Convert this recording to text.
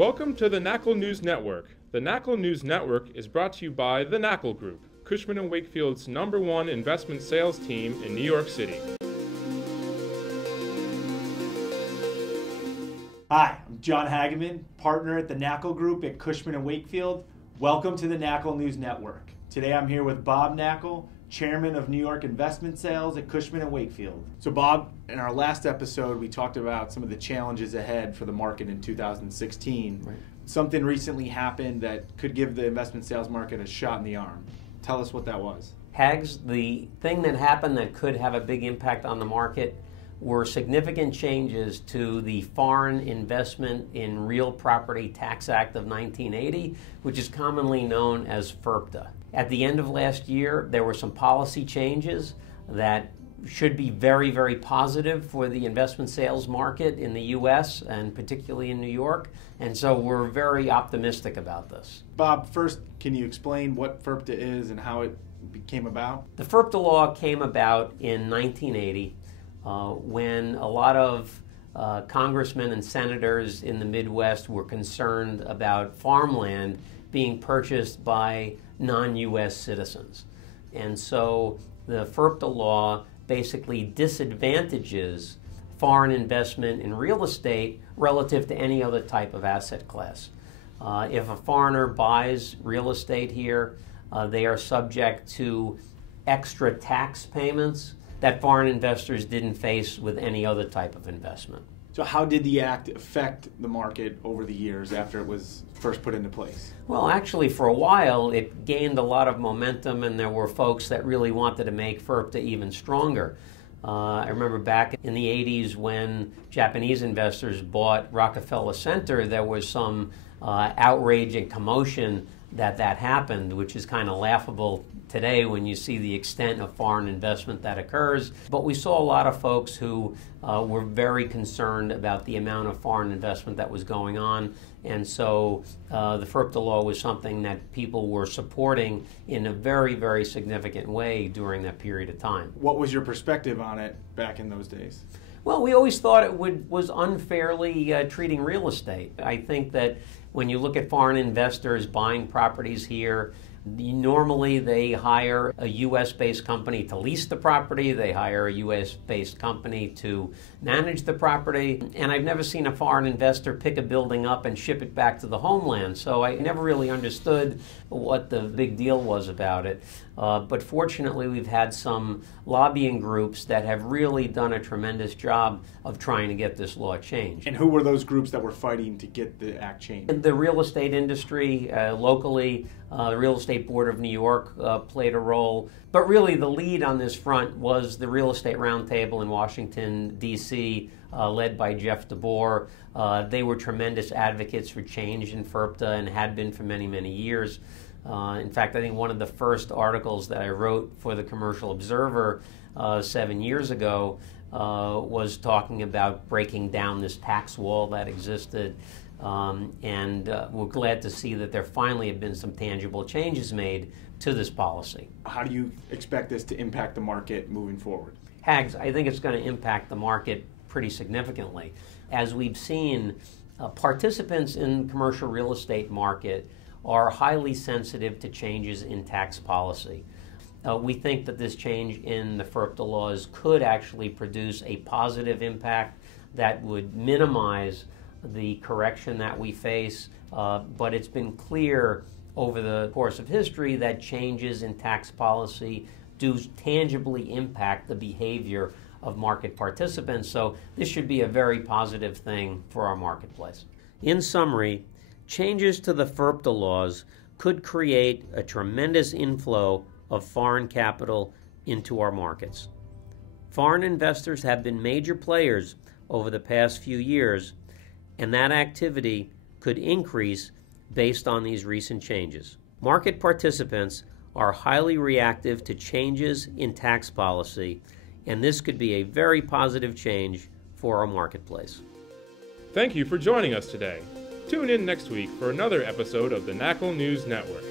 Welcome to the Knakal News Network. The Knakal News Network is brought to you by the Knakal Group, Cushman & Wakefield's #1 investment sales team in New York City. Hi, I'm Jon Hageman, partner at the Knakal Group at Cushman & Wakefield. Welcome to the Knakal News Network. Today I'm here with Bob Knakal, Chairman of New York Investment Sales at Cushman & Wakefield. So Bob, in our last episode we talked about some of the challenges ahead for the market in 2016. Right. Something recently happened that could give the investment sales market a shot in the arm. Tell us what that was. Hags, the thing that happened that could have a big impact on the market were significant changes to the Foreign Investment in Real Property Tax Act of 1980, which is commonly known as FIRPTA. At the end of last year, there were some policy changes that should be very, very positive for the investment sales market in the U.S. and particularly in New York, and so we're very optimistic about this. Bob, first, can you explain what FIRPTA is and how it came about? The FIRPTA law came about in 1980 when a lot of congressmen and senators in the Midwest were concerned about farmland being purchased by non-U.S. citizens. And so the FIRPTA law basically disadvantages foreign investment in real estate relative to any other type of asset class. If a foreigner buys real estate here, they are subject to extra tax payments that foreign investors didn't face with any other type of investment. So how did the act affect the market over the years after it was first put into place? Well, actually, for a while, it gained a lot of momentum, and there were folks that really wanted to make FIRPTA even stronger. I remember back in the 80s when Japanese investors bought Rockefeller Center, there was some outrage and commotion that happened, which is kind of laughable today when you see the extent of foreign investment that occurs. But we saw a lot of folks who were very concerned about the amount of foreign investment that was going on, and so the FIRPTA law was something that people were supporting in a very, very significant way during that period of time. What was your perspective on it back in those days? Well, we always thought it was unfairly treating real estate. I think that when you look at foreign investors buying properties here, normally they hire a U.S.-based company to lease the property, they hire a U.S.-based company to manage the property, and I've never seen a foreign investor pick a building up and ship it back to the homeland, so I never really understood what the big deal was about it. But fortunately, we've had some lobbying groups that have really done a tremendous job of trying to get this law changed. And who were those groups that were fighting to get the act changed? The real estate industry, locally, the Real Estate Board of New York played a role. But really the lead on this front was the Real Estate Roundtable in Washington, D.C., led by Jeff DeBoer. They were tremendous advocates for change in FIRPTA and had been for many, many years. In fact, I think one of the first articles that I wrote for the Commercial Observer 7 years ago was talking about breaking down this tax wall that existed. And we're glad to see that there finally have been some tangible changes made to this policy. How do you expect this to impact the market moving forward? Hags, I think it's going to impact the market pretty significantly. As we've seen, participants in the commercial real estate market are highly sensitive to changes in tax policy. We think that this change in the FIRPTA laws could actually produce a positive impact that would minimize the correction that we face, but it's been clear over the course of history that changes in tax policy do tangibly impact the behavior of market participants, so this should be a very positive thing for our marketplace. In summary, changes to the FIRPTA laws could create a tremendous inflow of foreign capital into our markets. Foreign investors have been major players over the past few years, and that activity could increase based on these recent changes. Market participants are highly reactive to changes in tax policy, and this could be a very positive change for our marketplace. Thank you for joining us today. Tune in next week for another episode of the Knakal News Network.